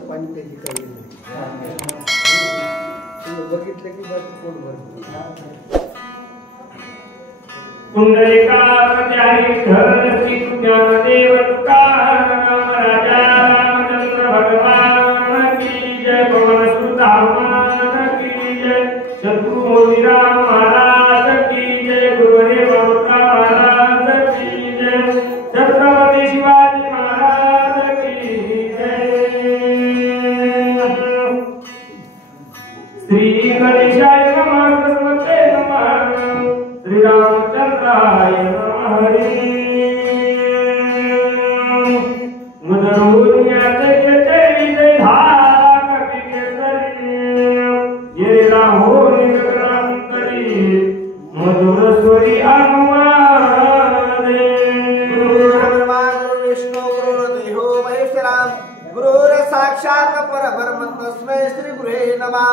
पाण्याचं पाणी त्याची काही नाही. तुम्ही बघितलं की बाकी कोण भरतो. कुंडलिकात्यारी धरती ज्ञानदेव तुकाराम राजा रामचंद्र भगवान की जय. पवन सुत हनुमान की जय. शत्रु मोतीराम महाराज की जय. गुरुदेव दत्त महाराज की जय. छत्रपती शिवाजी महाराज की जय. श्री गणेशाय नमः. सरस्वते नमः. श्री रामचंद्राय नमः. मदरुण्याचे विजय धारा कपी केसरी. ये राहो निरंतरी मधुर स्वरी अनुवादे. गुरुर्ब्रह्मा गुरुर्विष्णू गुरुर्देवो महेश्वरा. गुरुर साक्षात परब्रह्म तस्मै श्री गुरुवे नमः.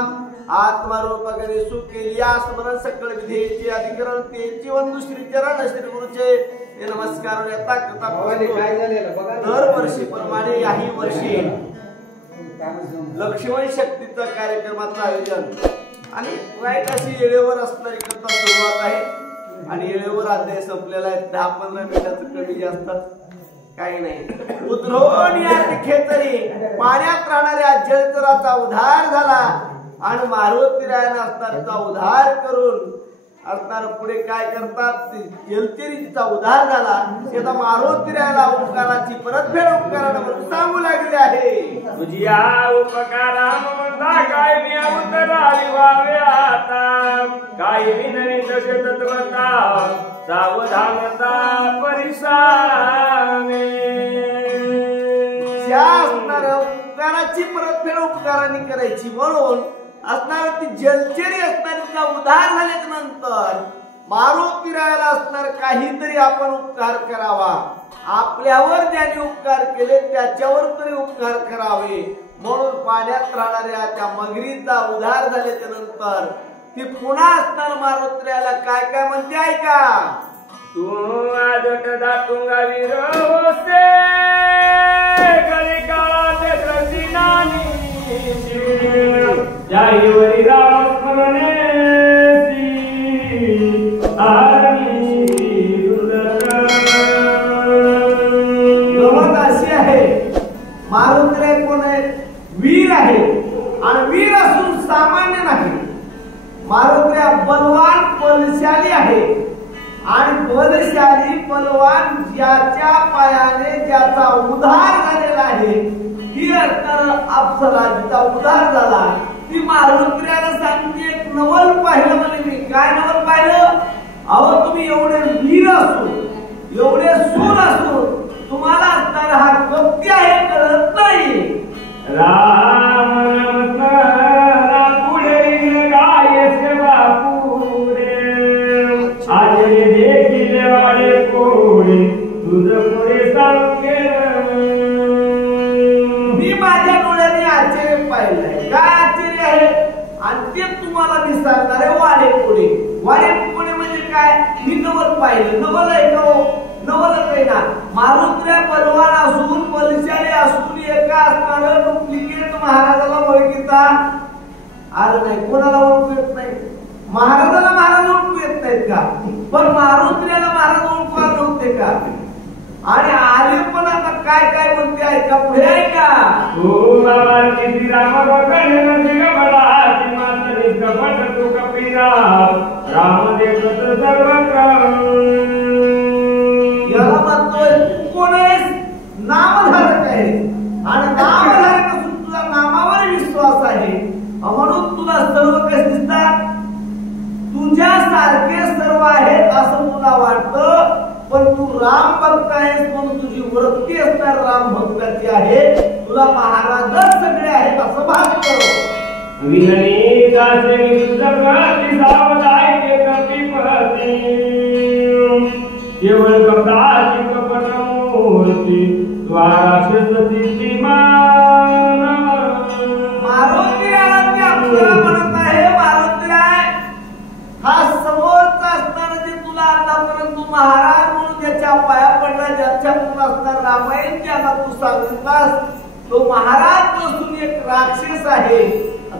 आत्मरूप गणेशु केलिया स्मरण सकळ विधेची अधिकरण तेची वंदू श्री चरण श्री गुरुचे हे नमस्कार येता करता. काय झालेलं बघा. दरवर्षी प्रमाणे याही वर्षी लक्ष्मण शक्तीचा कार्यक्रमाचं आयोजन आणि वाईट अशी वेळेवर असणारी कथा सुरुवात आहे. आणि वेळेवर अध्याय संपलेला आहे. 10-15 मिनिटाचं कमी जास्त काही नाही. उद्रोण या खेतरी पाण्यात राहणाऱ्या जलचराचा उद्धार झाला आणि मारुतीरायाने असणारचा उद्धार करून असणार पुढे काय करतात जलचरीचा उद्धार झाला. त्याचा मारुतीरायाला उपकाराची परतफेड उपकाराने म्हणून सांगू लागले आहे. तुझ्या उपकारा म्हणता काय मी उतराली व्हावे आता. काय विनवी तसे तत्वता सावधानता परिसाने. त्या असणाऱ्या उपकाराची परतफेड उपकाराने करायची म्हणून असणार ती जलचरी असणारीचा उद्धार झाल्याच्या नंतर मारुतीरायाला असणार काहीतरी आपण उपकार करावा. आपल्यावर ज्याने उपकार केले त्याच्यावर तरी उपकार करावे म्हणून पाण्यात राहणाऱ्या त्या मगरीचा उद्धार झाल्याच्या नंतर ती पुन्हा असणार मारुतीरायाला काय काय म्हणते ऐका. तू आजट दाटुंगा वीर होसे गळी काळात द्रजिनानी. जाईवरी राम स्मरणे अशी आहे. मारुतीराय कोण आहे? वीर आहे आणि वीर असून सामान्य नाही. मारुतीराय बलवान बलशाली आहे आणि बलशाली बलवान ज्याच्या पायाने ज्याचा उद्धार झालेला आहे ही असणार अप्सराजीचा उद्धार झाला. ती मारुतीरायाला सांगते एक नवल पाहिलं म्हणजे मी. काय नवल पाहिलं? अहो तुम्ही एवढे वीर असून एवढे सूर असून तुम्हाला असणार हा कप्ती आहे कळत नाही. राम पुढे गायचे बापुरे आज देखील वाडे कोडे तुझ पुढे सांगे. मी माझ्या डोळ्याने आश्चर्य पाहिलंय. काय आश्चर्य आहे? आणि ते तुम्हाला मी सांगणार आहे वाडे पुढे. वाडे पुढे म्हणजे काय? मी नवल पाहिलं. नवल आहे का? नवल काही ना. मारुतीराय बलवान असून बलशाली असून एका असणार डुप्लिकेट महाराजाला ओळखीचा आलं नाही. कोणाला ओळखू येत नाही? महाराजाला महाराज ओळखू येत नाहीत का? पण मारुतीरायाला महाराज ओळखू नव्हते का? आणि आले पण आता काय काय म्हणते ऐका. पुढे ऐका. ओ बाबा किती राम बघणे नदी गबडा माता निष्कपट तू कपिरा रामदेव सर्व याला म्हणतोय कोण आहेस? नामधारक आहे आणि नामधारक असून तुझा नामावर विश्वास आहे म्हणून तुला सर्व कसे दिसतात? तुझ्यासारखे सर्व आहेत असं तुला वाटतं. पण तू राम भक्त आहेस म्हणून तुझी वृत्ती असणार राम भक्ताची आहे. तुला महाराजच सगळे आहेत असं भासतं. विननी दासे तुझप्रती सावधाय के कपिपती केवळ कपटाची कपटमूर्ती द्वारा सती मान. मारुतीरायाला ती आपल्याला म्हणत आहे. मारुतीराय हा समोरचा असणारा जे तुला आतापर्यंत महाराज म्हणून ज्याच्या पाया पडला ज्याच्या असणार रामायण ज्याला तू सांगितलास तो महाराज बसून राक्षस आहे,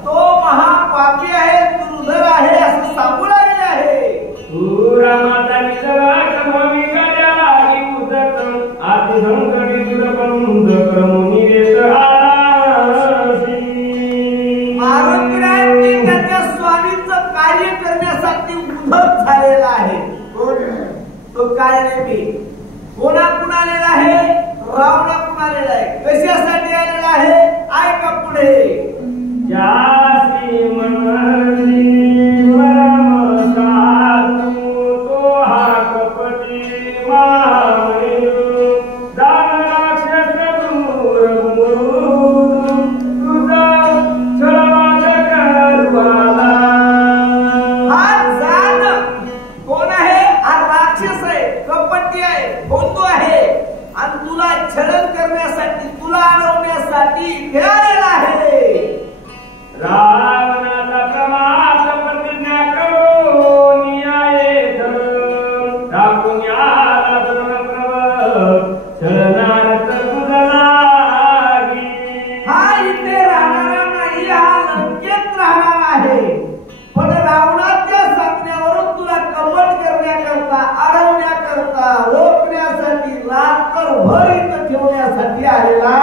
तो महापापी आहे, दुर्धर आहे असं सांगून आलेले आहे. तू रामाचा निसर्ग भूमी कार्याला की उदक आती संकटी दुर्बंध क्रमुनी देत आलासी. मारुतीरायांनी त्याच्या स्वामीचं कार्य करण्यासाठी उद्धत झालेला आहे. तो काय नेहमी कोणाकडून आलेला आहे? रावणाकडून आलेला आहे. कशासाठी आलेला आहे? ऐका पुढे. जासी मनसी परम साधू तो हा कपटी मामयू दान राक्षस दूर मूळ तुझा छळवाद करवाला. हा जान कोण आहे? हा राक्षस आहे, कपटी आहे, भोंदू आहे आणि तुला छळण करण्यासाठी, तुला अडवण्यासाठी खेळायला आहे. रावणाचा प्रमाद प्रतिज्ञा करो न्याय धर्म टाकून याला प्रभ छळणार तर तुझा लागी. हा इथे राहणारा नाही, हा लंकेत राहणार आहे. पण रावणाच्या सांगण्यावरून तुला कपट करण्याकरता, अडवण्याकरता, रोखण्यासाठी, रात्रभर इथं ठेवण्यासाठी आलेला,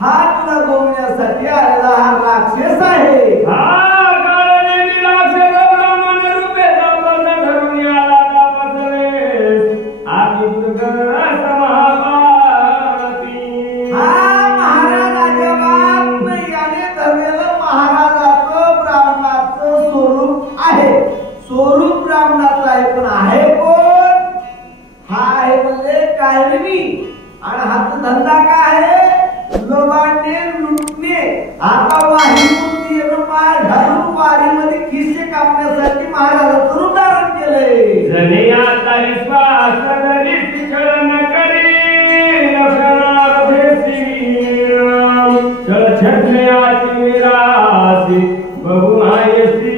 हा तुला गोवण्यासाठी आलेला हा राक्षस आहे. हा काळने राक्षस ब्राह्मण रूपे संबंध धरून याला तापसले आधी दुर्गम समापाती. हा महाराज अजबात याने धरलेलं महाराजाचं ब्राह्मणाचं स्वरूप आहे. स्वरूप ब्राह्मणाचं आहे, पण आहे कोण? हा आहे म्हणजे कायमी. आणि हाच धंदा काय आहे? लबाडणे, लुटणे. आता वाहीमूर्ती माळ घालून वारीमध्ये खिसे कापण्यासाठी महाराजाचं उदाहरण केलंय. जने आता विश्वास धरी छळण करी लक्षणात भेसी छळ छटण्याची विरासी बहुमायसी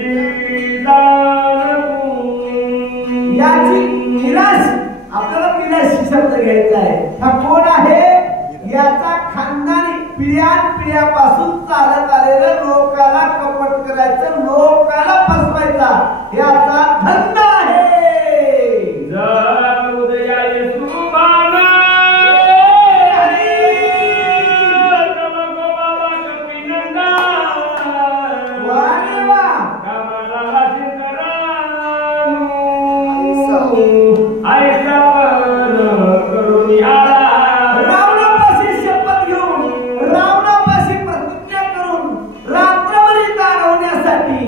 याची निराश, आपल्याला निराशी शब्द घ्यायचा आहे. हा कोण आहे? याचा खानदानी पिढ्यापासून चालत आलेलं, लोकाला कपट करायचं, लोकाला फसवायचा याचा धंदा आहे. जर उदया येसू बाणा कमगोबाबा कपिनंदा वारे वा. कमला सिंकरानू ऐसा करून आला. रावणापाशी शपथ घेऊन, रावणापाशी प्रतिज्ञा करून, रात्रभर तारवण्यासाठी,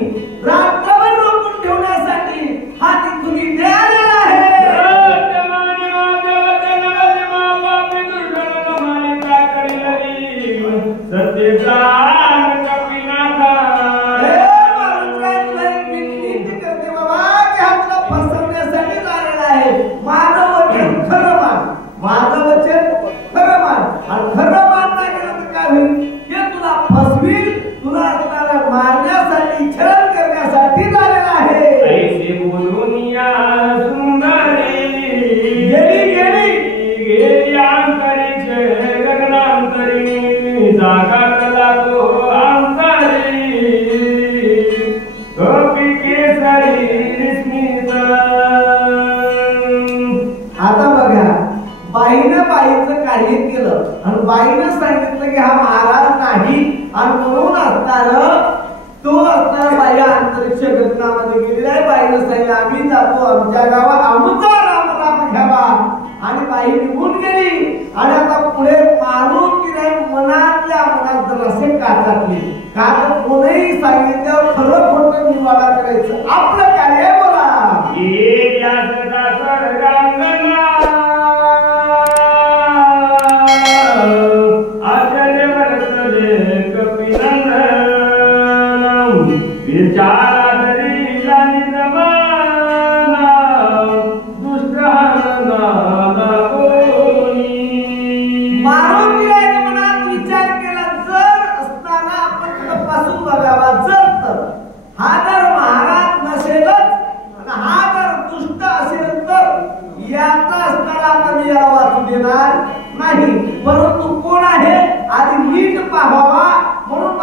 रात्रभर रोखून ठेवण्यासाठी हा तिथून इथे आलेला आहे. हे मारुतीराय, तुला एक विनंती करते बाबा, की हा तुला फसवण्यासाठी आलेला आहे. माझं वचन खरं मान, माझं वचन खरं मान. आणि खरं मान नाही केलं तर काय होईल? हे तुला फसवील, तुला मारण्यासाठी, छळण करण्यासाठी झालेला आहे. ऐसे बोलून या सुंदरी गेली गेली गेली अंतरी गगनांतरी जागा कला तो अंतरी गोपी केसरी स्मिता. आता बघा, बाईनं बाईचं कार्य केलं आणि बाईनं सांगितलं की हा महाराज नाही, आणि म्हणून असणार तो असणार बाई अंतरिक्ष गगनामध्ये गेलेला आहे. बाईनं सांगितलं आम्ही जातो आमच्या गावात, आमचा राम राम घ्यावा. आणि बाई निघून गेली. आणि आता पुढे मारुतीराय मनातल्या मनात जरासे काचाटले. का तर कोणीही सांगितल्यावर खरं खोटं निवाडा करायचं आपलं कार्य बोला. ये या सदा स्वर्गांगना आचर्य वर्तले कपिनंदन विचारा धरी जानी जमाना दुष्ट हरणाला कोणी. मारुतीरायाने मनात विचार केला, जर असताना आपण तपासून बघावा. जर तर हा जर महाराज नसेलच, आणि हा जर दुष्ट असेल तर याचा असताना आता मी याला वाचू देणार नाही. परंतु कोण आहे आधी नीट पाहावा. म्हणून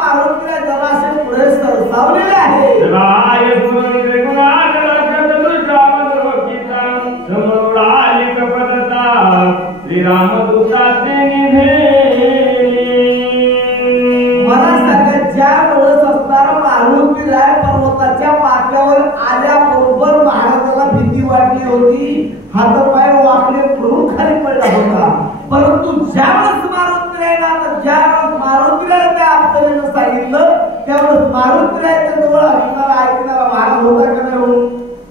होती, हातपाय वाकडे पडून खाली पडला होता. परंतु ज्यावेळेस मारुतीरायानं त्या अप्सरेनं सांगितलं त्यावेळेस मारुतीरायाच्या जवळ ऐकणारा महाराज होता का नाही?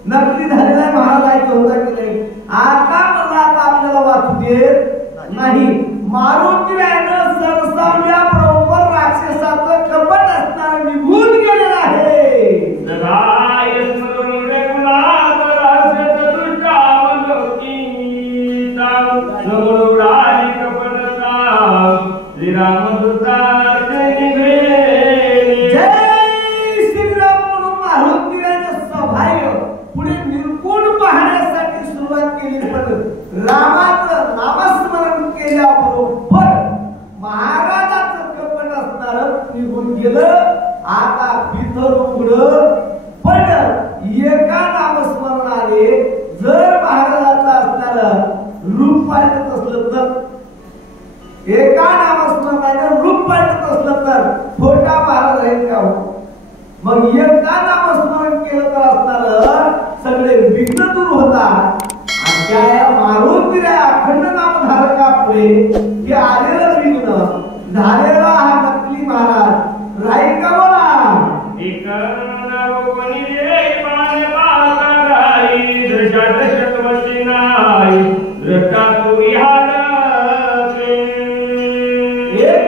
नकली झालेला महाराज ऐकत होता की नाही? आता मला आपल्याला वाचू देत नाही. मारुतीरायानं सरसावल्या बरोबर राक्षसाचं कपट असणारं निघून गेलेलं आहे. रामाचं नामस्मरण केल्याबरोबर महाराजाचं कपट असणार निघून गेलं. आता पिथर उघड पण एका नामस्मरणाने जर महाराजाचं असणार रूप पाळत असलं तर, एका नामस्मरणाने रूप पाळत असलं तर खोटा महाराज आहे का? मग एका नामस्मरण केलं तर असणार सगळे विघ्न दूर होतात. त्या मारुतीराया अखंड नामधारकापुढे हे आलेलं विघ्न झालेला हा नकली महाराज राहील का? बोला. एक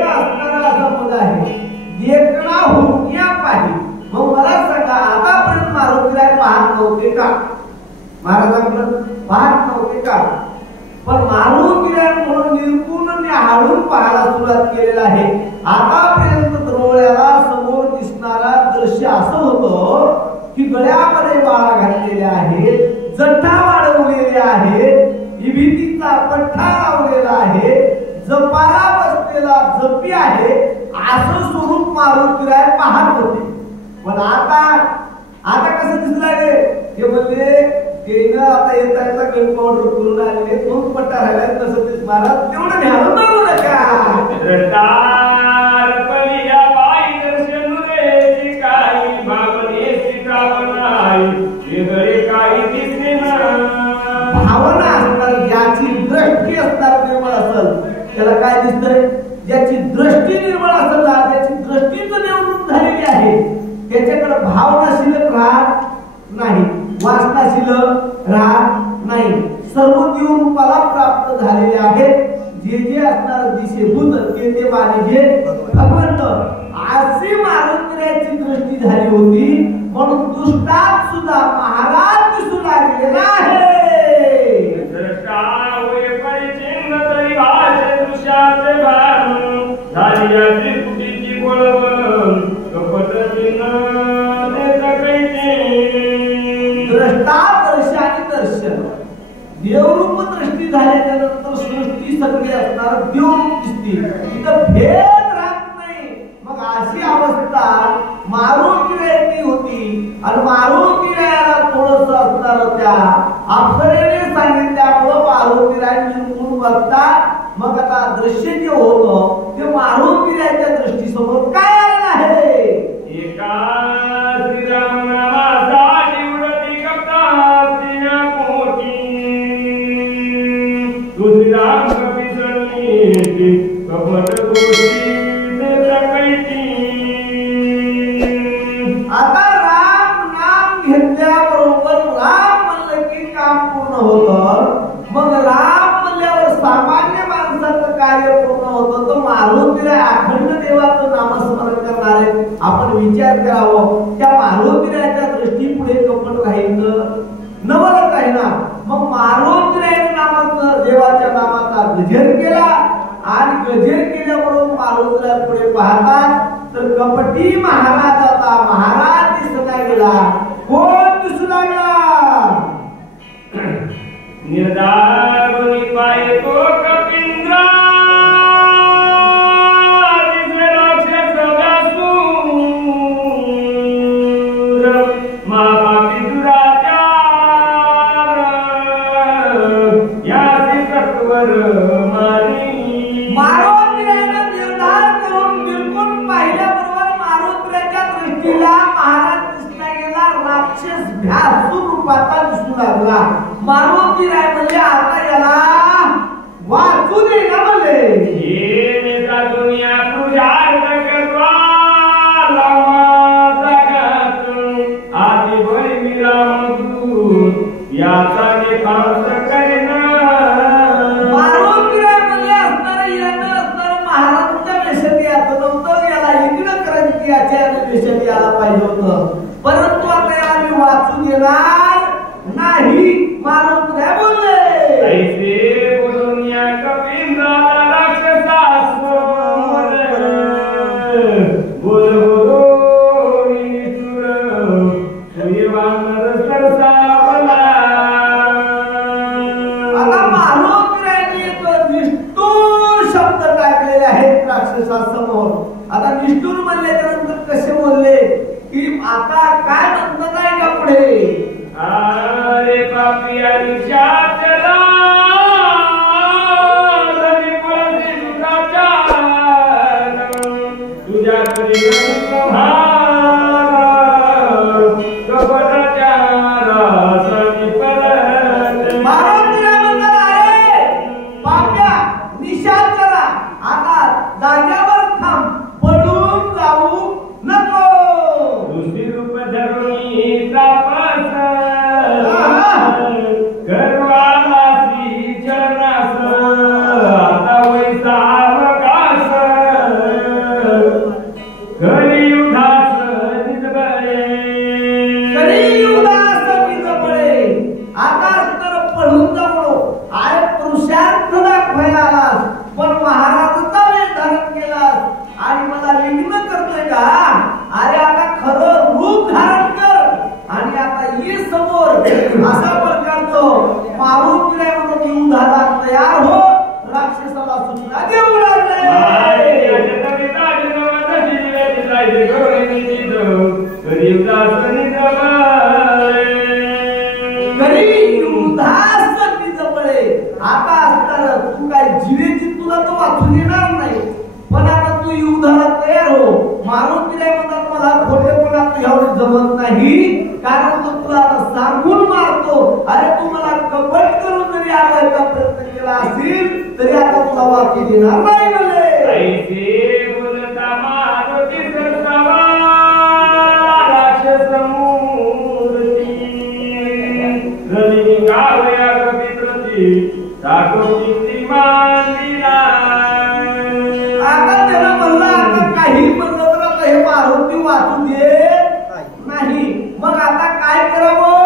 असणारा असा मुलं आहे देखणा हुकण्या पाहिजे. मग मला सांगा आतापर्यंत मारुतीराय पाहत नव्हते का? महाराजांकडे पाहत नव्हते का? पण मारुतीराय म्हणून निर्गुण हाडून पाहायला सुरुवात केलेला आहे. आतापर्यंत डोळ्याला समोर दिसणारा दृश्य असं होतं की गळ्यामध्ये बाळा घातलेल्या आहेत, जठा वाढवलेले आहेत, विभीतीचा पठ्ठा लावलेला आहे, जपाला बसलेला जपी आहे, असं स्वरूप मारुतीराय पाहत होते. पण आता कसं दिसू लागले? ते म्हणले आता येता गण पावडर करून आलेले दोन पट्टा राहिला तसं दिस महाराज तेवढं ध्यान बघू नका. भावना असणार ज्याची दृष्टी असणार निर्मळ असेल त्याला काय दिसतंय? ज्याची दृष्टी निर्मळ असेल त्याची दृष्टीच निवडून झालेली आहे त्याच्याकडे भावनाशील राहत नाही, वासनाशील राहत नाही. सर्व देव रूपाला प्राप्त झालेले आहेत. जे जे असणार दिशेभूत ते मानिजे भगवंत अशी मारुतीरायाची दृष्टी झाली होती. म्हणून दुष्टात सुद्धा महाराज दिसू लागलेला आहे. देवरूप दृष्टी झाल्याच्या नंतर सृष्टी सगळी असणार देवरूप दिसते, तिथं भेद राहत नाही. मग अशी अवस्था मारुतीरायाची होती आणि मारुतीरायाला थोडस असणार त्या अप्सरेने सांगितल्यामुळं मारुतीराय निर्गुण बघतात. मग आता दृश्य जे होतं ते मारुतीरायाच्या दृष्टीसमोर काय आलेलं आहे? एका श्रीराम नामाचा निवडती कप्ता तिना कोटी दुसरीराम कपिसरणी कपट कोटी आता राम नाम घेतल्याबरोबर राम म्हणलं की काम पूर्ण होतं. मग राम म्हणल्यावर सामान्य माणसाचं कार्य पूर्ण होतं. तर मारुतीराय अखंड देवाचं नामस्मरण करणारे आपण विचार करावं त्या मारुतीरायाच्या दृष्टी पुढे कपट राहायचं नवल काही ना. मग मारुतीराय नामाचं देवाच्या नामाचा गजर केला आणि गजर केल्याबरोबर मारुतीराय पुढे पाहतात तर कपटी महाराजाचा महाराज दिसता गेला. कोण दिसू लागला? निर्दारुणी पाय तो कपिंद्रा राक्षस व्यासूर महापापी दुराचार याची तत्वर मारी. मारुतीरायाने निर्धार करून बिलकुल पाहिल्याबरोबर मारुतीरायाच्या दृष्टीला महाराज दिसता गेला राक्षस भ्यासूर रूपाचा दिसू लागला. मारुती राय म्हणले आता याला वाचू दे ना म्हणले. ये नेता दुनिया तुझ्या जगत्वा लावा जगत आधी बळी मिला मधूर याचा निफास करेना. मारुती राय म्हणले असणार यानं असणार महाराजांच्या वेशात याचं नव्हतं, याला इकडं क्रांतीच्या वेशात यायला पाहिजे होतं, परंतु आता याला मी वाचू देणार नाही. मारुती राय बोलले ऐसे बोलून या कपिंद्राला राक्षसासमोर बोल बोलून निठुर सुयवानर सरसावला. आता मारुती रायांनी एक निष्ठुर शब्द टाकलेले आहेत राक्षसासमोर. आता निष्ठुर म्हणल्याच्या नंतर कसे बोलले की आता काय म्हणतात आहे का पुढे. अरे पापी आयुष्या चला रवी पळते दुधाच्या तुझ्या तरी कपटाच्या रासानी परत. मारुती राय म्हणतात आहे पाप्या निशाचरा आता जाग्यावर थांब, पडून जाऊ नको. दुसरी रूप धरुणी तापस गर्वाला श्री चरणास आता वैसा अवकाश कलियुगास निजबळे. कलियुगास निजबळे आता तर पडून जाऊ. अरे पुरुषार्थ दाखवायला आलास पण महाराजांचा वेश धारण केलास आणि मला विघ्न करतोय का. अरे आता खरं रूप धारण कर आणि आता ये समोर असा प्रकारचं मारुती राय म्हणून युद्धाला तयार हो. राक्षसाला सूचना देऊ लागले. कलियुगास निजबळे आता असताना तू काय जीवेची तुला तो वाचून येणार नाही, पण आता तू युद्धाला तयार हो. मारुती राय म्हणतात मला खोटेपणा तू एवढं जमत नाही, कारण तो तुला आता सांगून मारतो. अरे तू मला कपट करून जरी आवायचा प्रयत्न केला असेल तरी आता तुला वाचू देणार नाही म्हणले. ऐसे बोलता मारुती सरसावा राक्षस मूर्ती रणी गावया कपित्रची दाखवती ती मांडीला. आता त्याला म्हणलं आता काही म्हणलं तर आता हे मारुती वाचू दे नाही. मग आता काय करावं.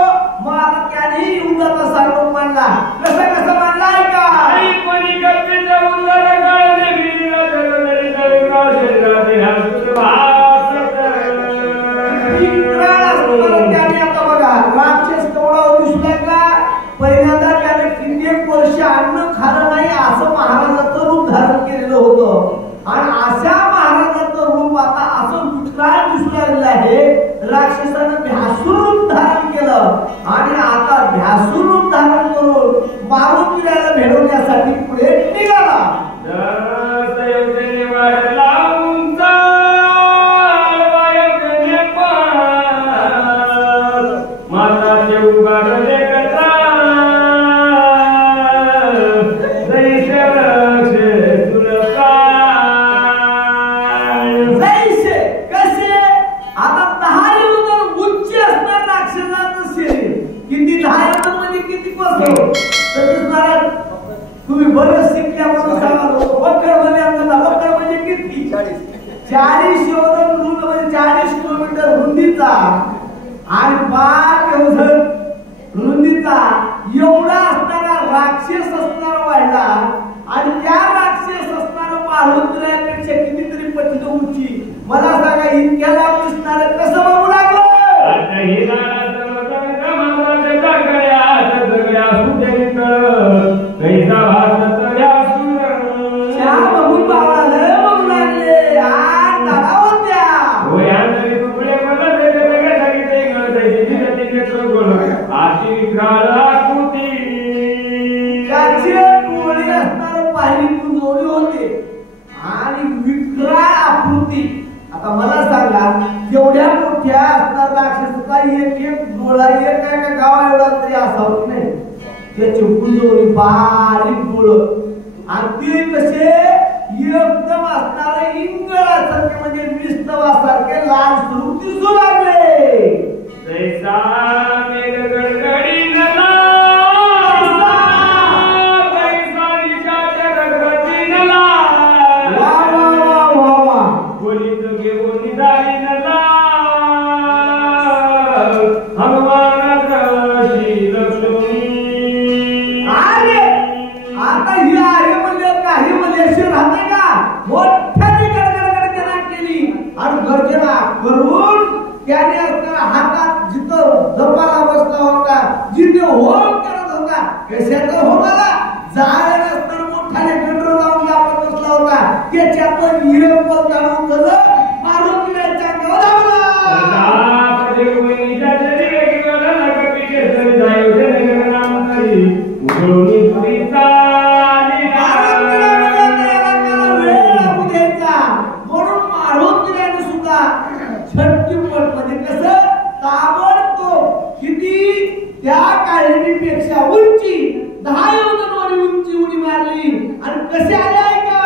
मग आता त्याने युद्धाचा सारोप मांडला. कसं मांडला आहे का. आई कोणी कपिच्या उंदर गाळले विलीला जगदरी जळगा शरीराचे हसत भासत. त्याने आता बघा राक्षस केवढा दिसू लागला. पहिल्यांदा त्याने किती वर्ष अन्न खाल्लं नाही असं महाराजाचं रूप धारण केलेलं होतं आणि अशा महाराजाचं रूप आता असं विकराळ दिसू लागलेलं आहे. राक्षसानं भ्यासूर रूप धारण केलं आणि आता भ्यासूर रूप धारण करून मारुती रायाला भेटवण्यासाठी पुढे निघाला. तुम्ही बरंच शिकल्या म्हणून सांगा. वक्र म्हणजे किती 40 योजन रुंद म्हणजे 40 किलोमीटर रुंदीचा आणि 5 योजन रुंदीचा एवढा असणारा राक्षस असणारा वाढला आणि त्या राक्षस असणारा मारुतीपेक्षा कितीतरी पटीने उंची. मला सांगा इतक्याला दिसणार कसं बघू लागलं. आता मला सांगा एवढ्या मोठ्या असणार राक्षसाचा नुसता एक डोळा एका गावा एवढा तरी असावं नाही. त्याचे बुजवली बारीक डोळं आणि ते कसे एकदम असणारे इंगळासारखे म्हणजे विस्तवासारखे लाल स्वरूप दिसू लागले. जैसा मेघ गडगडीत आला, जैसा निशाच्या गडगडीत आला, वा वा वा वा वा. बोलीत घेऊन निघाली नला, हनुमानाची लक्ष्मी. अरे आता ही आहे म्हणजे काही म्हणजे अशी राहते का? मोठ्याने गडगड गर्जना केली आणि गर्जना करून त्याने असताना हातात जिथं जपाला बसला होता, जिथे होम करत होता, कशाचा होमाला जाळ नसताना मोठ्याने गंडर लावून आपण बसला होता, त्याच्यातून हिरे पण जाणून झालं मारुतीच्या अंगावर म्हणून मारुतीने सुद्धा छटकीपट म्हणजे कसं ताबडतोब किती त्या काळजीपेक्षा उंची 10 योजनांवर उंची उडी मारली आणि कसे आले का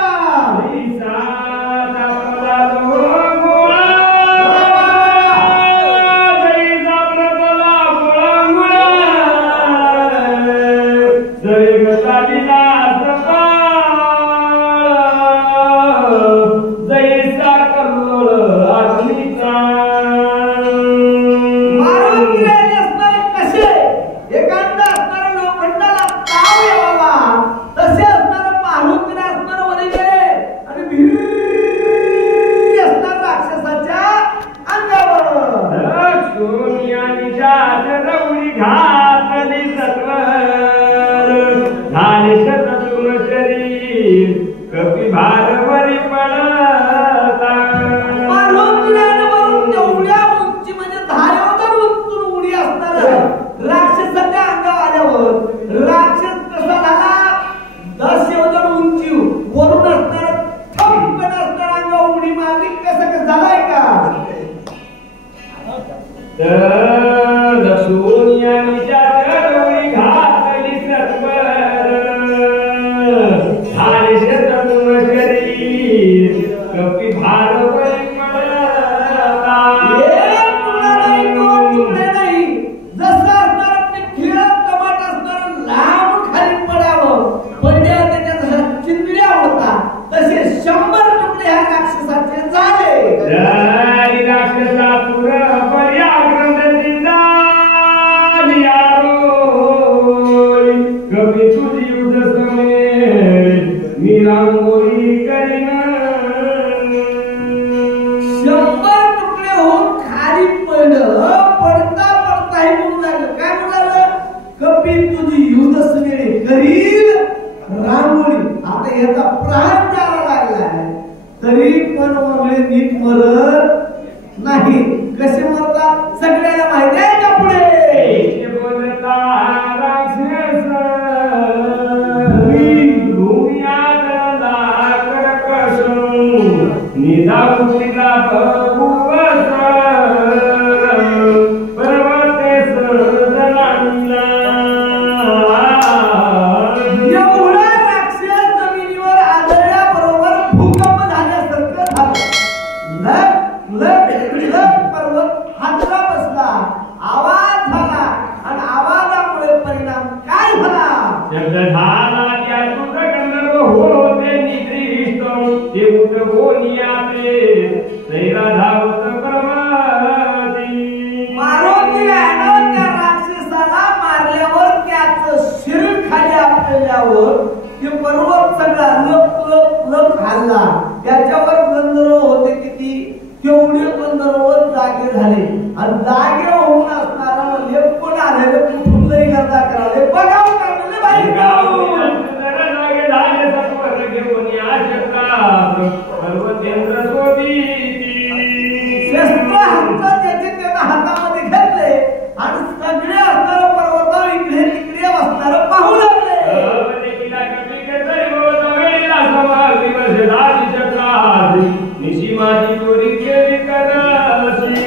निशी माझी चोरी केली कराशी.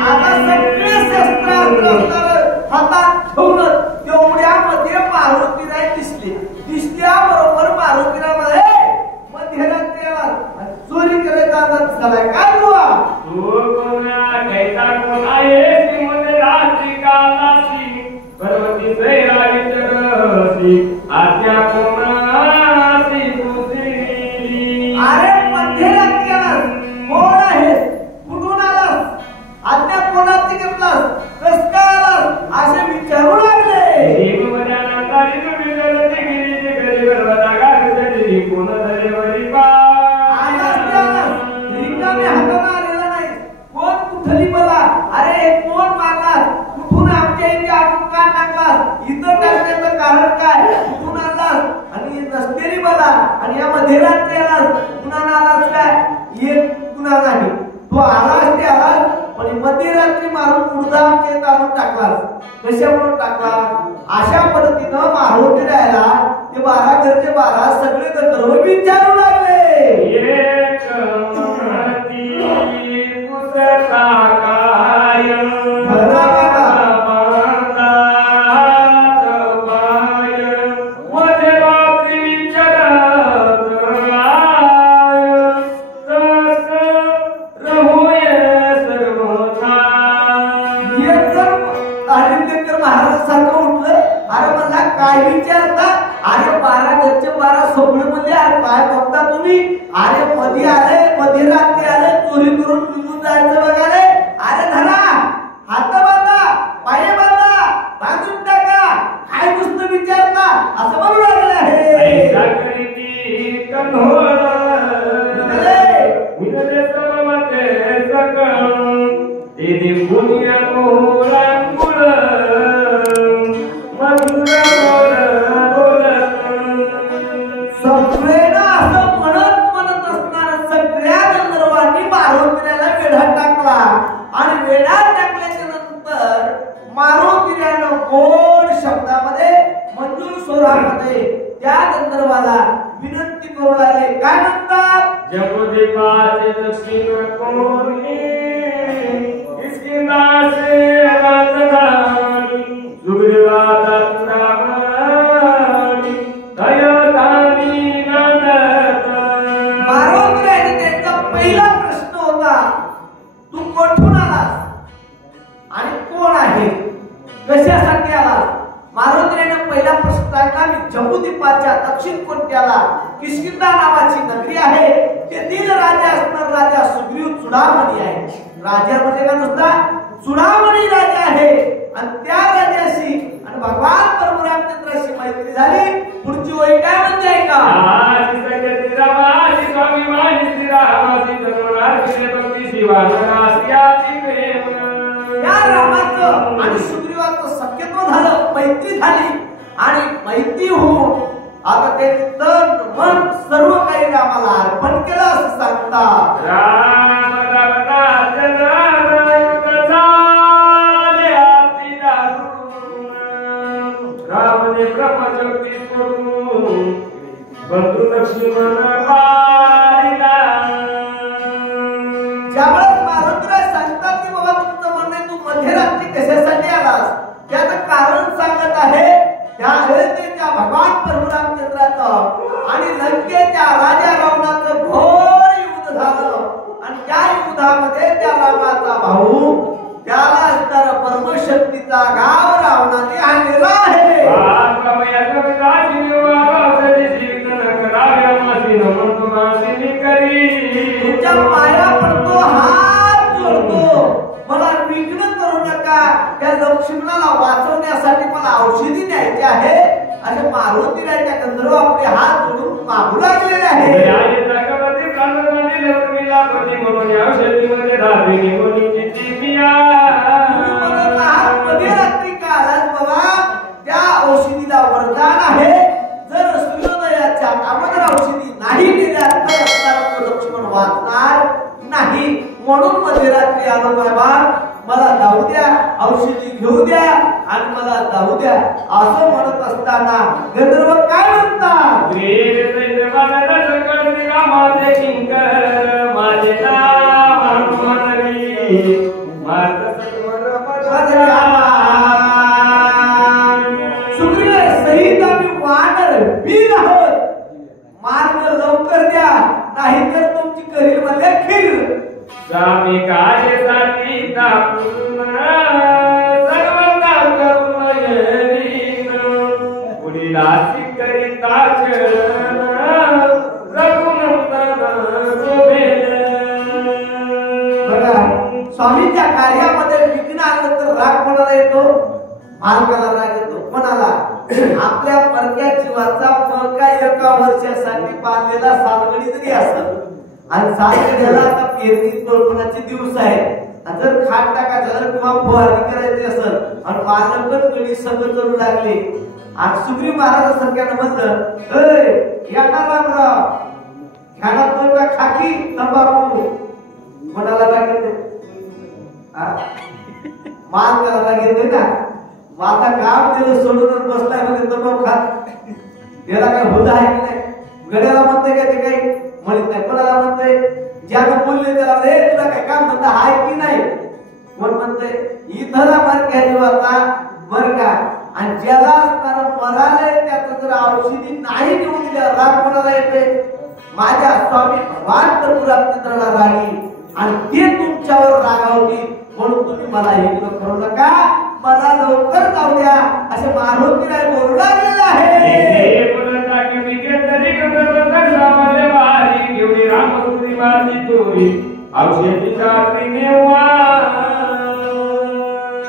आता सगळे झालाय काय बुवा तू कोणा कैसा कोण आहे श्रीमंत रात्री कालासी पर्वती सैरावी चरसी आज्ञा कोणासी तुझी. अरे मध्यरात्री आलास कोण आहेस कुठून आलास आज्ञा कोणाची घेतलास कस काय आलास असे विचारू लागले. देववऱ्यानंतारी तुम्ही जलती गिरीचे घरी गर्भता गारजली कोण धरे वरी पा. रिकामे हाताने आलेला नाही कोण कुठली मला अरे कोण मारलास कुठून आमच्या इथे आपण का टाकलास इथं टाकण्याचं कारण काय कुठून आलास आणि नसलेली मला आणि या मध्यरात्री आलास कुणाला आलास काय एक कुणा नाही तो आलास ते आलास पण मध्यरात्री मारून उडदा आमच्या इथं आणून टाकलास कशामुळे टाकलास अशा पद्धतीनं मारून राहिला ते 12 घरचे 12 सगळे गंधर्व विचारू लागले. काय विचारता अरे 12 घरचे 12 सगळे म्हणजे काय बघता तुम्ही अरे मध्ये आले मध्यरात्री आले चोरी करून निघून जायचं बघा रे अरे धरा हात बांधा पाय बांधा बांधून टाका काय नुसतं विचारता असं म्हणू लागलं आहे. त्या गंधर्वाला विनंती करू लागले काय म्हणतात जगोदीपाचे दक्षिण कोणी इसकी नासे राजधानी सुग्रीवाचा तुरावणी दयदानी नंदत. मारोगऱ्याने त्यांचा पहिला प्रश्न होता तू कुठून आलास आणि कोण आहे कशासाठी आलास. मारोगऱ्याने पहिला प्रश्न टाकला मी जम्बूद्वीपाच्या दक्षिण कोट्याला किष्किंधा नावाची नगरी आहे तेथील राजा असणार राजा सुग्रीव चुडामणी आहे. राजा म्हणजे का नुसता चुडामणी राजा आहे आणि त्या राजाशी आणि भगवान परशुरामचंद्राशी मैत्री झाली. पुढची ओळी काय म्हणते आहे का आजी सगळे रामाची स्वाभिमानी श्रीरामाची धनुराची भक्ती शिवानरासी प्रेम. या रामाचं आणि सुग्रीवाचं सख्यत्व झालं मैत्री झाली आणि मैत्री होऊन आता ते तन मन सर्व काही रामाला अर्पण केलं असं सांगतात. राम रामदास झाले आती दारुण रामने प्रपंचक्ती करून बंधू लक्ष्मण पारिला. ज्यावेळेस महाराज सांगतात की बाबा तुमचं म्हणणं तू मध्यरात्री कशासाठी आलास त्याचं कारण सांगत आहे. त्या अयोध्येच्या भगवान परशुरामचंद्राचं आणि लंकेच्या राजा रावणाचं घोर युद्ध झालं आणि त्या युद्धामध्ये त्या रामाचा भाऊ त्याला असणारा परमशक्तीचा गाव रावणाने आणलेला आहे. तुमच्या माया पडतो हात जोडतो मला विघ्न करू नका त्या लक्ष्मणाला वाचवण्यासाठी मला औषधी न्यायची आहे असे मारुतीराच्या गंधर्व आपले हात जोडून मागू लागलेले आहे. मध्यरात्री काळात बाबा त्या औषधीला वरदान आहे जर सूर्योदयाच्या अगोदर औषधी नाही दिल्या तर लक्ष्मण वाचणार नाही म्हणून मध्यरात्री आलो बाबा मला जाऊ द्या औषधी घेऊ द्या आणि मला जाऊ द्या असं म्हणत असताना गंधर्व काय म्हणतात सुग्रीव सहित आम्ही वानर वीर आहोत मार्ग लवकर द्या नाहीतर तुमची करील मध्ये खीर स्वामी कार्यासाठी तापून सर्वता करुण येईन पुढील करिता चरण रघुनंदन शोभेल. बघा स्वामींच्या कार्यामध्ये विघ्न आलं तर राग कोणाला येतो? मालकाला राग येतो. कोणाला? आपल्या परक्या जीवाचा पळका एका वर्षासाठी बांधलेला सालगडी जरी असत आणि सालगडीला आता पेरणी कल्पनाचे दिवस आहेत जर खाट टाकायचं जर किंवा फवारणी करायची असेल आणि मालक पण गडी सगळं करू लागले आज सुग्रीव महाराज संख्यानं म्हणलं याला रामराव ह्याला तो खाकी तंबाखू कोणाला राग येते? मालकाला राग येते ना. आता काम दिलं सोडून बसलाय म्हणजे तंबाखू खात त्याला काय होत आहे की नाही? गड्याला म्हणते का ते काही म्हणत नाही. कोणाला म्हणतंय? ज्यानं बोलले त्याला तुला काय काम म्हणता आहे की नाही? कोण म्हणतंय इथला मर घ्या जीवाचा बर का आणि ज्याला असणारा मरालय त्याचं जर औषधी नाही देऊन दिल्या राग कोणाला येते? माझ्या स्वामी भगवान परशुराम रागी आणि ते तुमच्यावर रागावतील म्हणून तुम्ही मला हे करू नका मला लवकर जाऊ द्या असे मारुतीराय बोलू लागलेले आहे.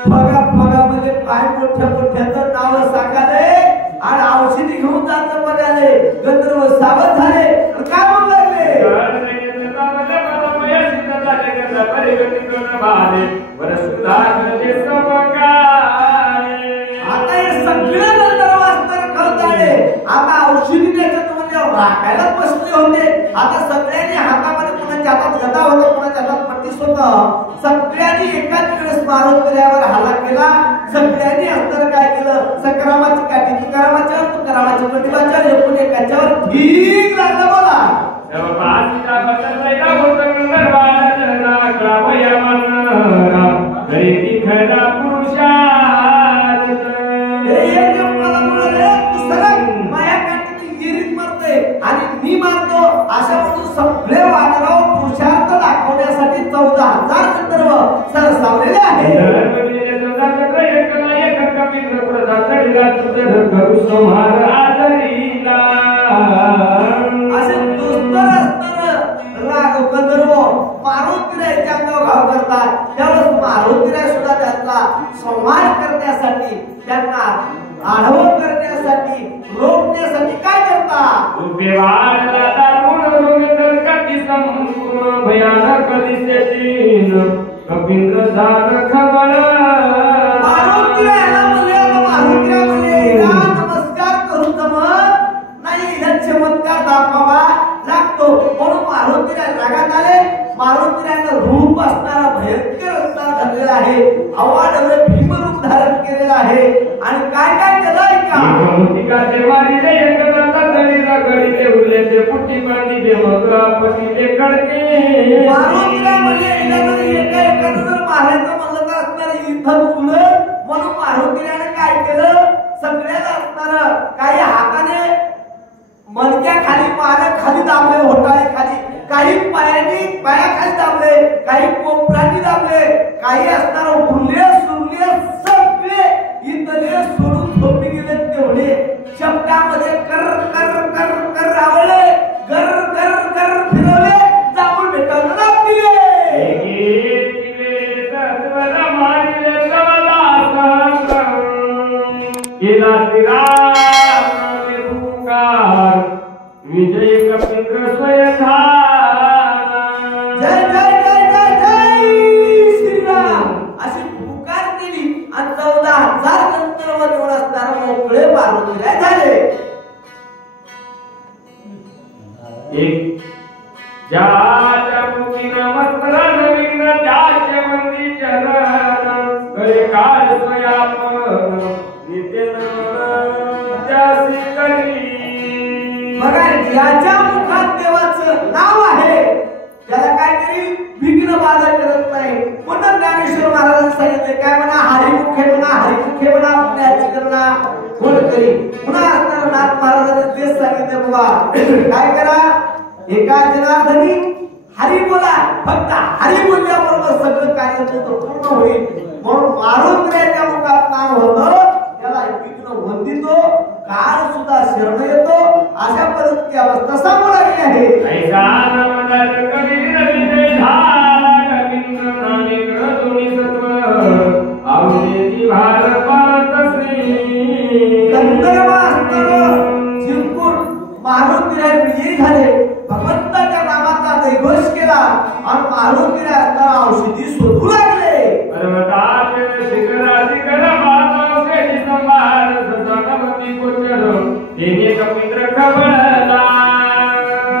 बघा म्हणजे काय मोठ्या मोठ्याचं नाव साकारे आणि औषधी घेऊन जायचं बघाले गंधर्व सावध झाले काय म्हणू लागले? आता हे सगळे गंधर्व असणार खरताळे आता औषधी द्यायचं म्हणजे राखायला बसले होते. आता सगळ्यांनी हातामध्ये कोणाच्या हातात गदा होता कोणाच्या हातात पट्टीस होतं. सगळ्यांनी एकाच वेळेस मारुतीरायावर हल्ला केला. सगळ्यांनी अंतर काय केलं? संग्रामाची काठी तुकारामाच्या प्रतिभाच्या एकूण एकाच्यावर ठीक लागलं. बोला आणि मी मानतो अशा म्हणून सगळे वानराव पुरुषार्थ दाखवण्यासाठी 14,000 गंधर्व सरसावलेले आहेत. असे दुस्तर असताना राघव गंधर्व मारुतीरायाच्या अंगावर घाव करतात त्यावेळेस मारुतीराय सुद्धा त्यांचा संहार करण्यासाठी त्यांना आढावा करण्यासाठी रोखण्यासाठी काय करतात? भयानक कपिंद्र खबर नमस्कार करून जमत नाही चमत्कार दाखवावा लागतो म्हणून मारुतीराय रागात आले. मारुतीरायानं रूप असणारा भयंकर अवतार धरलेला आहे. अवाढव्य भीमरूप धारण केलेलं आहे आणि काय काय केलंय का? मारुतीराय म्हणजे एका एकानं जर मारायचं म्हणलं तर असणार इथं उघडं म्हणून मारुतीरायानं काय केलं? सगळ्याला असणार काही हाताने मणक्या खाली पाया खाली दाबले होटाळे खाली काही पायाने पायाखाली दाबले काही कोपऱ्याने दाबले काही असणार उरले सुरले सगळे इथले सोडून झोपी गेले. तेवढे शब्दामध्ये कर कर कर कर रावले गर गर गर फिरवले जाऊन भेटायला दिले. विजय कपिंद्र स्वयंधान जय जय जय जय जय श्रीराम अशी पुकार केली आणि 14,000 गंधर्व निवड असताना मोकळे मारुतीराय झाले. एक ज्याच्या मुखीनं वस्त्र नवीन त्याचे मंदी चरण गळे काळ स्वयापन नित्य त्यासी करी. बघा ज्याच्या मुखात देवाचं नाव आहे त्याला काय करी विघ्न बाधा करत नाही. म्हणून ज्ञानेश्वर महाराजांनी सांगितले काय म्हणा हरिमुखे म्हणा पुण्याची करणा कोण करी. पुन्हा असणार नाथ महाराजांनी तेच सांगितले बाबा काय करा एका जनार्दनी हरी बोला, फक्त हरी बोलल्याबरोबर सगळं कार्य पूर्ण होईल. म्हणून मारुतीच्या मुखात नाम होतं त्याला विघ्न वंदितो, काळ सुद्धा शरण येतो. अशा परिस्थिती अवस्था समोर आली आहे. ऐसा नमदर कबीर विजय झाला गोविंद नामे क्रतुनी सत्व औषधी भार पातसी. गंधर्व अस्त्र जिंकून मारुतीला विजयी झाले. भगवंताच्या नामाचा जयघोष केला आणि मारुतीला असणारा औषधी शोधू लागले. पर्वताच शिखराची गरमात औषधी संभार सदानवती गोचर तिने कपिंद्र खबरला.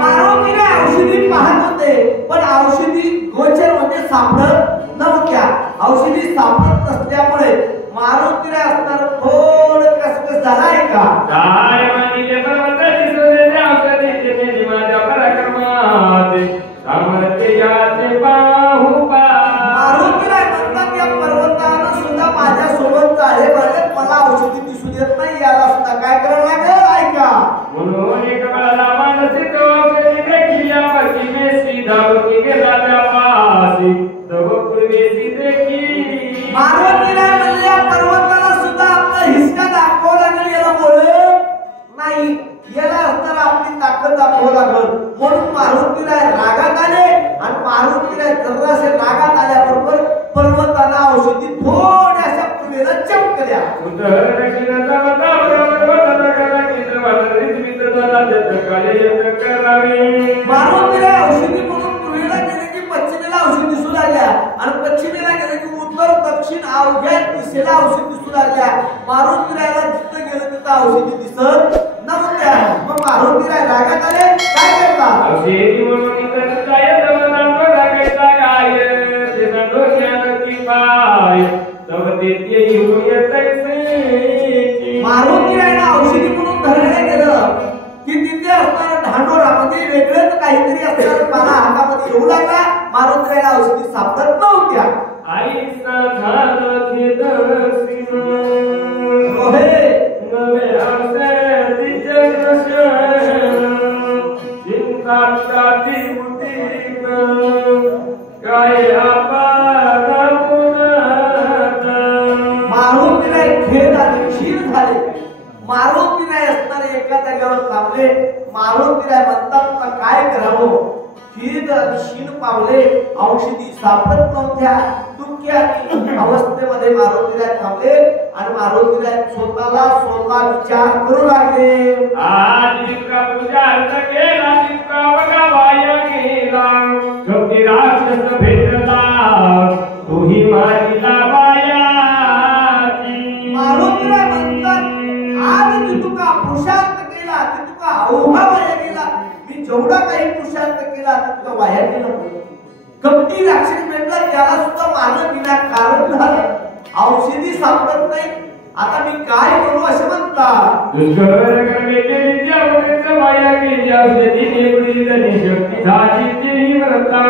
मारुतीने औषधी पाहत होते पण औषधी गोचर म्हणजे सापडत नव्हत्या. औषधी सापडत नसल्यामुळे मारुतीला असणार थोडं कसकस झालाय का. काय मानिले पर्वताची सोनेच्या औषधी तिने माझ्या पराक्रमात सामर्थ्य याचे पाहू पा. मारुतीला म्हणतात या पर्वतानं सुद्धा माझ्या सोबत आहे बरे, मला औषधी दिसू देत नाही. याला सुद्धा काय करावं लागेल ऐका. म्हणून एक वेळा मानसी औषधी देखील यावरची बेसी धावती गेला त्या पासी तव पूर्वेसी देखील. मारुतीला म्हणले या पर्वताला सुद्धा आपला हिसका दाखवावं लागेल. याला बोलत नाही, याला असताना आपली ताकद दाखवावं लागल. म्हणून मारुतीला रागात आले आणि मारुतीला जरासे रागात आल्याबरोबर पर्वताला औषधी थोड्याशा पूर्वेला चमकल्या. उत्तर दक्षिणाचा मारुतीला औषधी म्हणून पूर्वेला गेले की पश्चिमेला औषधी दिसू लागल्या आणि पश्चिमेला गेले की उत्तर दक्षिण अवघ्या दिशेला औषधी दिसू लागल्या. मारुतीला जिथं गेलं तिथं औषधी दिसत नव्हत्या. मग मारुतीला रागात आले. काय करतात औषधी म्हणून काय दमनांवर लागायचा काय ते डोक्यावरती पाय तव तेथे येऊ येतैसे. मारुतीला औषधी म्हणून धरण्यात गेलं की तिथे असणारा ढांडोरामध्ये वेगळंच काहीतरी असणारा पाला हातामध्ये येऊ लागला. मारुतीला औषधी सापडत नव्हत्या. आईचा झालं खेदसिन नवे औषधी जगशन चिंताची मुठीत काय आपार पुनत. मारुतीला खेळ झाले, क्षीण झाले. मारुतीला असणारे एका जागेवर थांबले. मारुतीला म्हणतात काय करावं. खीर क्षीण पावले, औषधी सापडत नव्हत्या. दुःखी अवस्थेमध्ये मारुतीला थांबले आणि मारुतीला स्वतः विचार करू लागले. आज जितका विचार केला तितका बघा वाया गेला. गंभीर राक्षस भेटला तोही मारिला वायाची. मारुतीला म्हणतात आज तुका पुरुषार्थ केला तुका अवघा वाया गेला. मी जेवढा काही पुरुषार्थ केला तुका वाया गेला. कपटी राक्षस भेटला त्याला सुद्धा माझं विनाकारण झालं. औषधी सापडत नाही. आता मी काय करू असे म्हणतात. दुष्कर कर्मे केली त्यामुळे वाया गेली औषधी निवडी जनी शक्ती झाली तेही व्रता.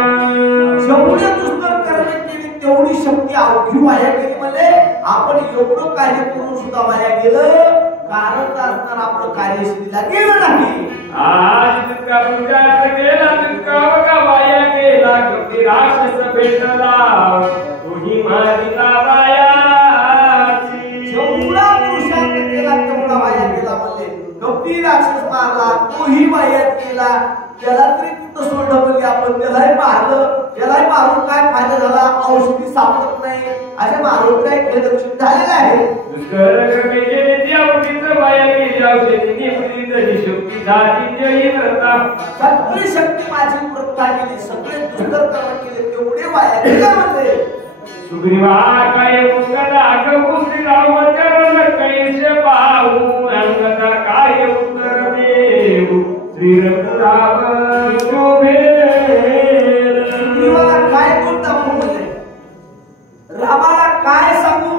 जेवढे दुष्कर कर्मे केली तेवढी शक्ती अवघी वाया गेली. म्हणजे आपण एवढं कार्य करून सुद्धा वाया गेलं. कारण असणार आपलं कार्य सिद्धीला गेलं नाही. आज जितका पुरुषार्थ केला तितका बघा वाया गेला. कपटी राक्षस भेटला तोही मारिला वायाची. जेवढा पुरुषार्थ केला तेवढा वाया गेला. म्हणजे कपटी राक्षस मारला तोही वाया गेला. त्याला तरी कुठं सोडवली आपण. त्यालाही मारलं. त्यालाही मारून काय फायदा झाला. औषधी सापडत नाही. अशा मारुतीला खेळ दक्षिण झालेला आहे. दुष्कर कर्मे केली त्यामुळे वाया गेली औषधी निवडी जनी शक्ती झाली तेही व्रता. सगळी शक्ती माझी वृत्ता केली. सगळे दुष्कर कर्म केले तेवढे वाया गेले. म्हणजे सुग्रीवा काय मुकदा गहू श्रीराम चरण कैसे पाहू. अंगदा काय उत्तर देऊ श्रीराम शोभेल. सुग्रीवाला काय बोलता म्हणजे रामाला काय सांगू.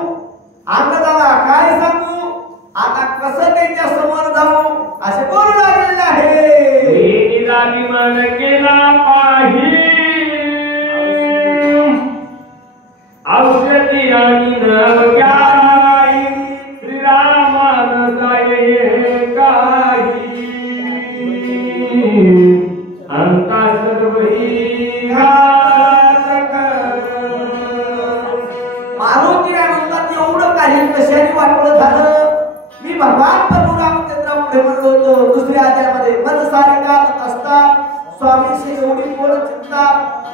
अंगदाला काय सांगू. आता कसं त्यांच्या समोर जाऊ असे बोलू लागलेले आहे. अभिमान केला पाहि औषधी आणि नवग्याई श्रीरामान काय काही अंता सर्वही कशाने वाटवलं झालं? मी भगवान प्रभू रामचंद्र पुढे म्हणलो होतो दुसऱ्या अध्यायामध्ये मन सारिका असता स्वामीशी एवढी बोल चिंता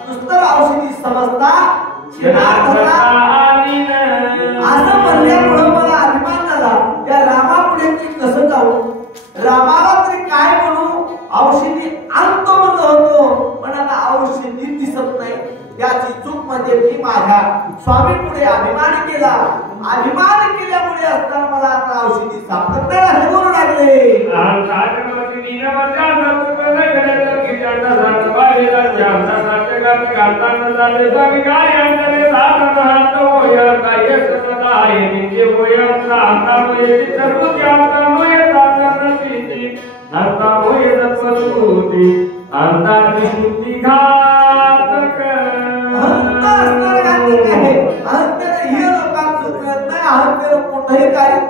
दुस्तर औषधी समजता असं म्हणल्यामुळे मला अभिमान झाला. त्या रामापुढे मी कसं जाऊ? रामाला तरी काय म्हणू? औषधी आणतो म्हणत होतो पण आता औषधी दिसत नाही. त्याची चूक म्हणजे मी माझ्या स्वामी पुढे अभिमान केला. अभिमान केल्यामुळे असताना मला आता औषधी सापडत नाही असे बोलू लागले.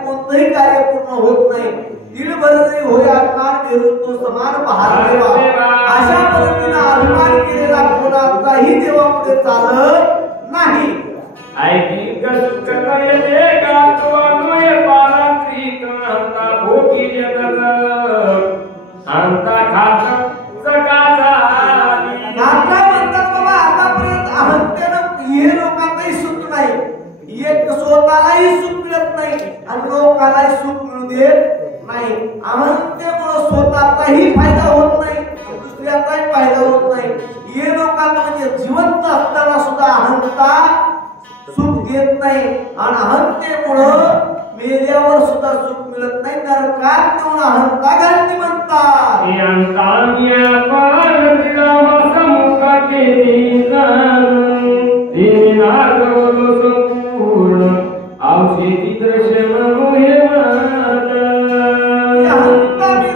कोणतंही कार्य पूर्ण होत नाही. दीड बरं होया कान घेऊन तो समान पहार देवा. अशा पद्धतीने अभिमान केलेला कोणाचाही देवापुढे चालत नाही. स्वतःलाही सुख मिळत नाही आणि लोकांनाही सुख मिळू देत नाही. अहंतेमुळे स्वतःचाही फायदा होत नाही दुसऱ्याचाही फायदा होत नाही. हे लोकांना म्हणजे जिवंत असताना सुद्धा अहंता सुख देत नाही आणि अहंतेमुळे मेल्यावर सुद्धा सुख मिळत नाही. नरकात नेऊन अहंता घालती म्हणतात. औषधी दर्शन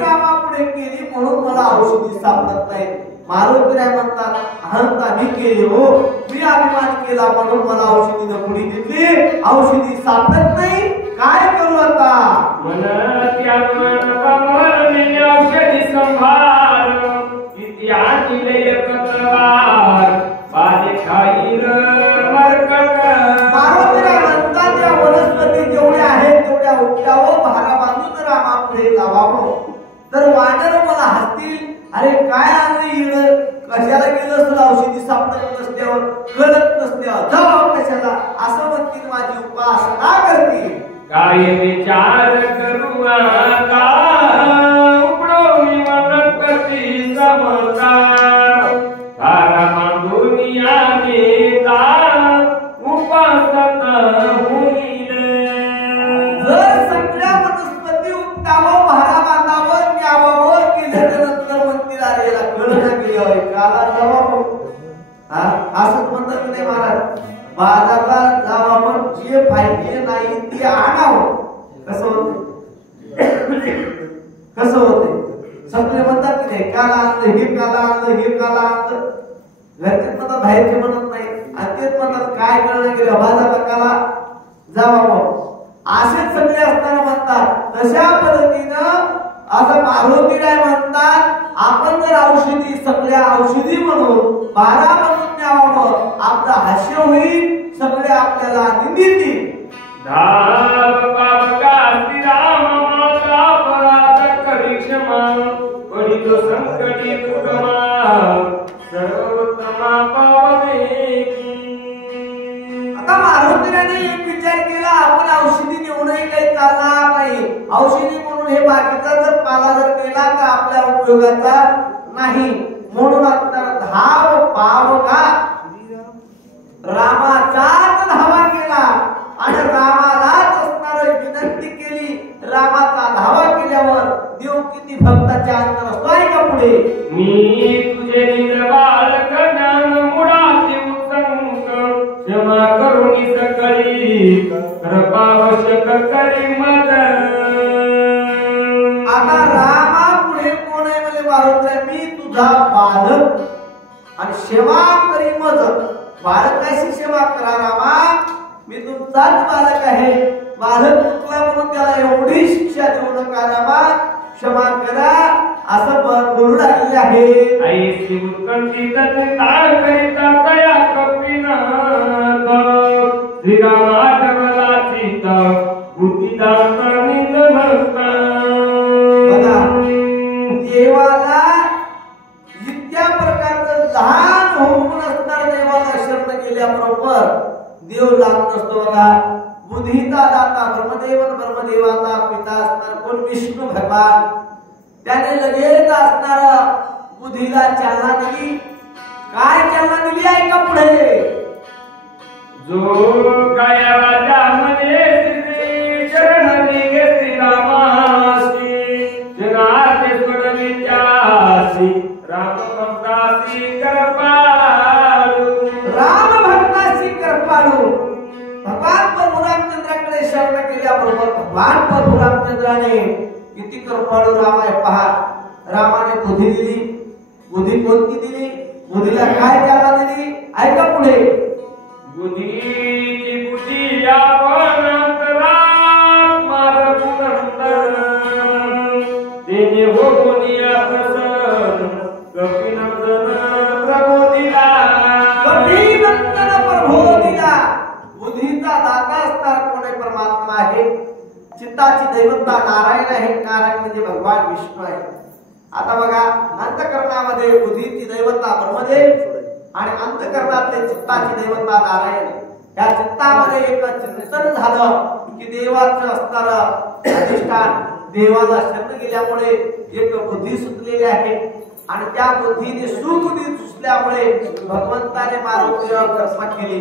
रामापुढे केली म्हणून मला औषधी सापडत नाही. मारुतीराय म्हणतात अहंता मी केली हो, मी अभिमान केला म्हणून मला औषधी नकुडी घेतली. औषधी सापडत नाही. काय करू आता? औषधी संभार किती आणले एकत्रवार बाले खाईल मारुतीराय म्हणतात या वनस्पती जेवढ्या आहेत तेवढ्या उपटावं भारा बांधून रामापुढे जावावं. तर वानर मला हसतील. अरे काय आणलं इड? कशाला गेलं असेल? औषधी सापडत नसल्यावर कळत नसल्यावर जाऊ कशाला असं म्हणतील. माझी उपासना करतील. काय विचार करू आता उपडो मी म्हणत करती समकार भारा बांधून यावेता उपासना होईल. जर सगळ्या वनस्पती उपटावं भारा बांधावं न्यावं केल्याच्या नंतर म्हणतील अरे याला कळत गेली काला जावं असंच म्हणतात नाही महाराज. बाजारला जावं पण जे पाहिजे नाही ते आणावं. कसं होते? कसं होते? सगळे म्हणतात की नाही काला आणलं हे काला आणलं हे काला आणलं. घरचे म्हणतात बाहेरचे म्हणत नाही आणि तेच म्हणतात काय कळलं गेलं बाजारला काला जावं. असेच सगळे असताना म्हणतात. तशा पद्धतीनं असं मारुतीराय म्हणतात आपण जर औषधी सगळ्या औषधी म्हणून बारा म्हणून न्यावं आपलं हास्य होईल. सगळे आपल्याला निंदितील. संकटी सर्वोत्तमा आता मारुतीराने एक विचार केला आपण औषधी नेऊनही काही चालणार नाही. औषधी म्हणून हे बाकीचा जर पाला जर केला तर आपल्या उपयोगाचा नाही. म्हणून आता धाव पावगा रामाचाच धावा केला आणि रामालाच असणार विनंती केली. रामाचा धावा केल्यावर देव किती भक्ताच्या अंतर असतो आहे का? पुढे मी तुझे निर्वाळ ज्ञान मुळाचे उत्संग क्षमा करुणी सकळी कृपावश्यक करी मद. आता रामा पुढे कोण आहे म्हणजे मारुतीराय मी तुझा बालक आणि सेवा करी मद. बालकाशी सेवा करा रामा. मी तुमचाच बालक आहे. बालक चुकला म्हणून त्याला एवढी शिक्षा देऊ नका रामा. क्षमा करा असं बोलू लागले आहे. ऐसी उत्कंठित ताळ करिता तया कपिन श्रीराम आठवला चित्त बरोबर देव लांब नसतो बघा. बुद्धीचा दाता ब्रह्मदेवाचा पिता असणार कोण? विष्णू भगवान. त्याने लगेच असणार बुद्धीला चालना दिली. काय चालना दिली आहे का पुढे? जो काय राजा म्हणे श्री शरण निघे श्रीरामासी जनाते सोडवित्यासी राम भक्तासी कृपाळू. राम भक्तासी कृपाळू. भगवान प्रभू रामचंद्राकडे शरण केल्याबरोबर भगवान प्रभू रामचंद्राने किती कृपाळू राम आहे पहा. रामाने बुद्धी दिली. बुद्धी कोणती दिली? बुद्धीला काय चालना दिली? ऐका पुढे. बुद्धीची बुद्धी आपण अंतरात मारपुरंदर तेने हो गुनिया प्रसन्न कपिनंदन प्रभो दिला. कपिनंदन प्रभो दिला. बुद्धीचा दाता असणार कोण आहे? परमात्मा आहे. चित्ताची दैवता नारायण आहे. नारायण म्हणजे भगवान विष्णू आहे. आता बघा अंतःकरणामध्ये बुद्धीची दैवता ब्रह्मदेव आणि अंतःकरणातले चित्ताची दैवता नारायण. या चित्तामध्ये एक चिंतन झालं की देवाचं असणारं अधिष्ठान देवाला शरण गेल्यामुळे एक बुद्धी सुचलेली आहे आणि त्या बुद्धीने सुबुद्धी सुचल्यामुळे भगवंताने मारुतीवर कृपा केली.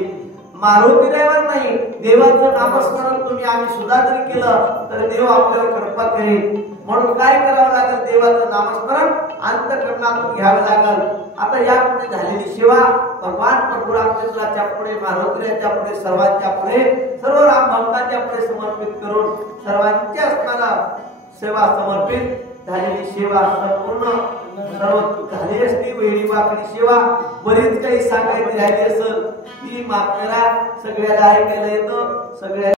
मारुतीवर नाही, देवाचं नामस्मरण तुम्ही आम्ही सुद्धा जरी केलं तर देव आपल्यावर कृपा करेल. म्हणून काय करावं लागेल? देवाचं नामस्मरण अंतःकरणातून घ्यावं लागेल. आता यापुढे झालेली सेवा भगवान प्रभू रामचंद्राच्या पुढे, मारुतीच्या पुढे, सर्वांच्या पुढे, सर्व राम भक्तांच्या पुढे समर्पित करून सर्वांच्या असणारा सेवा समर्पित झालेली सेवा संपूर्ण सर्व झाली असती. वेळी वाकडी सेवा बरीच काही सांगायची राहिली असेल ती आपल्याला सगळ्याला ऐकायला येतं. सगळ्या